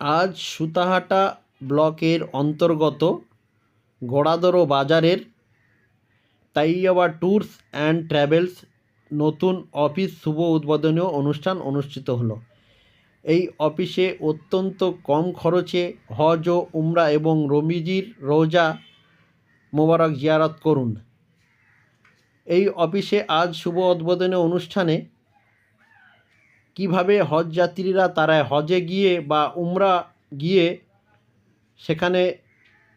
আজ সুতাহাটা ব্লকের অন্তর্গত গোড়াদরো বাজারের তাইয়াবা ট্যুরস অ্যান্ড ট্র্যাভেলস নতুন অফিস শুভ উদ্বোধনী অনুষ্ঠান অনুষ্ঠিত হলো। এই অফিসে অত্যন্ত কম খরচে হজ ও উমরা এবং রমিজির রোজা মোবারক জিয়ারত করুন। এই অফিসে আজ শুভ উদ্বোধনী অনুষ্ঠানে কীভাবে হজ যাত্রীরা তারা হজে গিয়ে বা উমরা গিয়ে সেখানে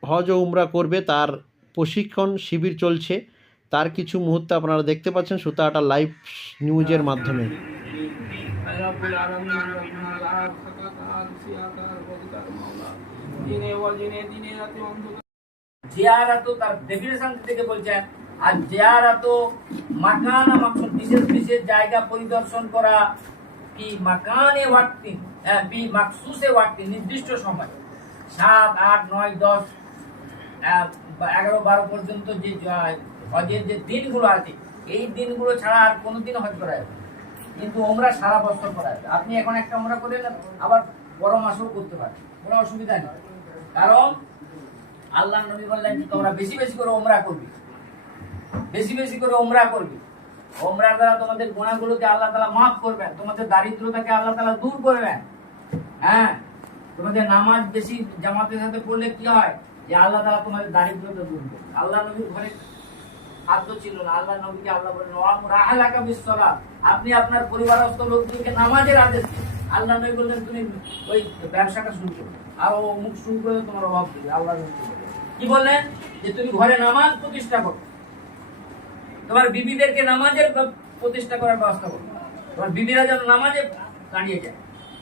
হজ ও উমরা করবে, তার প্রশিক্ষণ শিবির চলছে। তার কিছু মুহূর্তে আপনারা দেখতে পাচ্ছেন সুতাহাটা লাইভ নিউজের মাধ্যমে। আর বিশেষ বিশেষ জায়গা পরিদর্শন করা কি মাকানে ওয়াক্তি বি মাকসুসে ওয়াক্তি, নির্দিষ্ট সময়। সাত, আট, নয়, দশ এগারো, বারো পর্যন্ত যে হজের যে দিনগুলো আছে, এই দিনগুলো ছাড়া আর কোনো দিন হজ করা যাবে। কিন্তু ওমরা সারা বছর করা যাবে। আপনি এখন একটা ওমরা করে নেন, আবার বড় মাসেও করতে পারেন। কোনো অসুবিধা নেই। কারণ আল্লাহ নবী বললেন তোমরা বেশি বেশি করে ওমরা করবি। বেশি বেশি করে ওমরা করবে। ওমরার দ্বারা তোমাদের গুণাগুলোকে আল্লাহ তালা মাফ করবেন। তোমাদের দারিদ্রতাকে আল্লাহ তালা দূর করবেন। হ্যাঁ? তোমাদের নামাজ বেশি জামাতের সাথে পড়লে কি হয়? যে আল্লাহ তালা তোমাদের দারিদ্রতা দূর করবে আল্লাহ নবীর ঘরে খাদ্য ছিল না। আল্লাহ নবীকে আল্লাহ বলেন রাহালাকা বিশ্বরা আপনি আপনার পরিবারস্থ লোকগুলোকে নামাজের আদেশ আল্লাহ নবী বললেন, তুমি ওই ব্যবসাটা শুরু করো। আর ও মুখ শুরু করে তোমার অভাব আল্লাহ। কি বললেন? যে তুমি ঘরে নামাজ প্রতিষ্ঠা করো। তোমার বিবিদেরকে নামাজের প্রতিষ্ঠা করার ব্যবস্থা করো তোমার বিবিরা যেন নামাজে দাঁড়িয়ে যায়।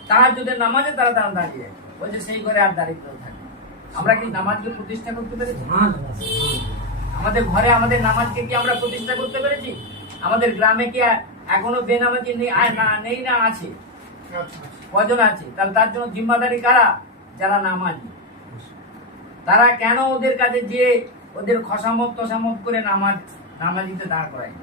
তাহার যদি নামাজে তারা তারা দাঁড়িয়ে যায়। বলছে, সেই ঘরে আর দারিদ্র থাকে আমরা কি নামাজকে প্রতিষ্ঠা করতে পেরেছি? আমাদের ঘরে আমাদের নামাজকে কি আমরা প্রতিষ্ঠা করতে পেরেছি? আমাদের গ্রামে কি এখনও বেনামাজি নেই? না নেই না আছে? কজন আছে? তাহলে তার জন্য জিম্মাদারি কারা? যারা নামাজি। তারা কেন ওদের কাছে যে ওদের খসামত টসামত করে নামাজ নামাজিতে দাঁড় করায় না?